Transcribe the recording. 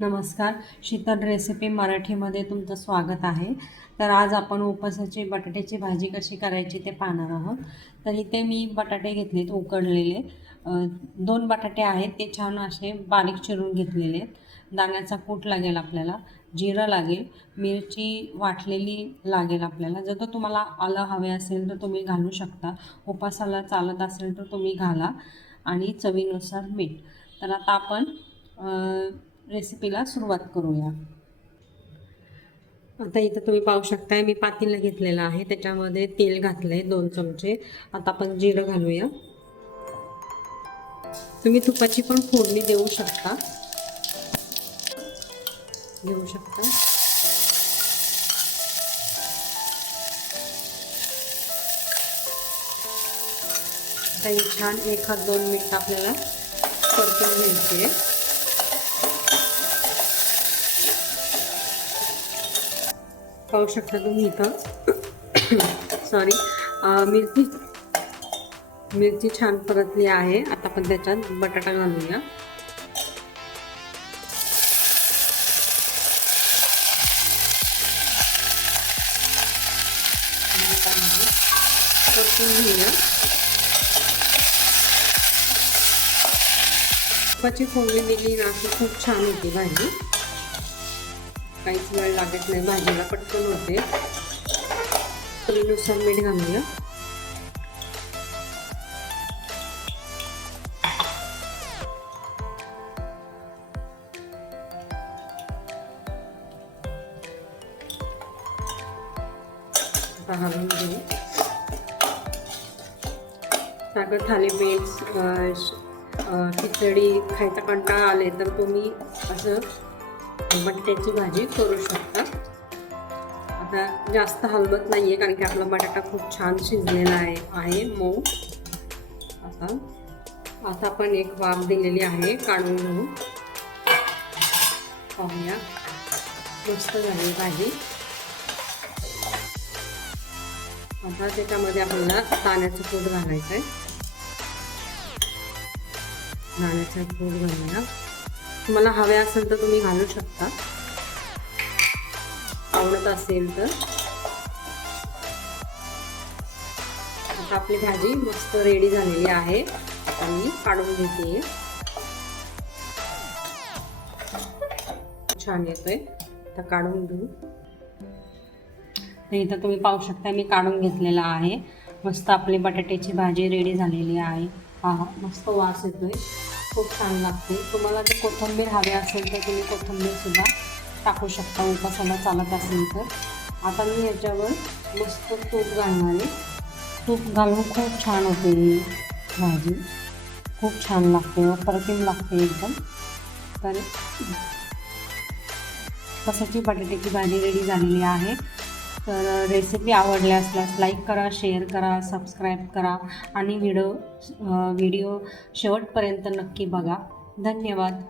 नमस्कार. शीतल रेसिपी मराठीमध्ये तुमचं स्वागत आहे. तर आज आपण उपसाची बटाट्याची भाजी कशी करायची ते पाहणार आहोत. तर इथे मी बटाटे घेतलेत उकडलेले. दोन बटाटे आहेत ते छान असे बारीक चिरून घेतलेले. आहेत दाण्याचा कूट लागेल आपल्याला जिरं लागेल मिरची वाटलेली लागेल आपल्याला. जर तर तुम्हाला आलं हवे असेल तर तुम्ही घालू शकता. उपासाला चालत असेल तर तुम्ही घाला. आणि चवीनुसार मीठ. तर आता आपण रेसिपीला सुरुवात करूया. आता इथं तुम्ही पाहू शकताय मी पातेलं घेतलेलं आहे. त्याच्यामध्ये तेल घातलं आहे दोन चमचे. आता आपण जिरं घालूया. तुम्ही तुपाची पण फोडणी देऊ शकता. घेऊ शकता. आता छान एखाद दोन मिनिट आपल्याला परतून घ्यायची. आहे पाहू शकता तुम्ही इथं. सॉरी मिरची मिरची छान परतली आहे. आता आपण त्याच्यात बटाटा घालूया. परतून घेऊया. फोडणी दिली ना खूप छान होती भाजी काहीच वेळ लागत नाही भाजीला पटकन होते. चवीनुसार मीठ घालूया. आता थालीपीठ अं, खिचडी खायचा कंटाळा आले तर तुम्ही असं बटाट्याची भाजी करू शकता. आता जास्त हलवत नाही आहे कारण की आपला बटाटा खूप छान शिजलेला आहे आहे मऊ. आता आता आपण एक वाफ दिलेली आहे काढून घेऊ. पाहूया. मस्त झाली भाजी. आता त्याच्यामध्ये आपल्याला दाण्याचं कूट घालायचं आहे दाण्याचं कूट घालूया. तुम्हाला हवे असेल तर तुम्ही घालू शकता. आवडत असेल तर. आता आपली भाजी मस्त रेडी झालेली आहे. आता मी काढून घेते. छान येतोय. आता काढून घेऊ. तर इथं तुम्ही पाहू शकता मी काढून घेतलेला आहे. मस्त आपली बटाट्याची भाजी रेडी झालेली आहे. पहा मस्त वास येतोय. खूप छान लागते. तुम्हाला जर कोथिंबीर हवे असेल तर तुम्ही कोथिंबीरसुद्धा टाकू शकता उपासाला चालत असेल तर. आता मी याच्यावर मस्त तूप घालणार आहे. तूप घालून खूप छान होते ही भाजी. खूप छान लागते हो, परतीम लागते एकदम. तर कसाची बटाट्याची भाजी रेडी झालेली आहे. तर रेसिपी आवडल्या असल्यास लाईक करा शेअर करा सबस्क्राईब करा आणि व्हिडिओ व्हिडिओ शेवटपर्यंत नक्की बघा. धन्यवाद.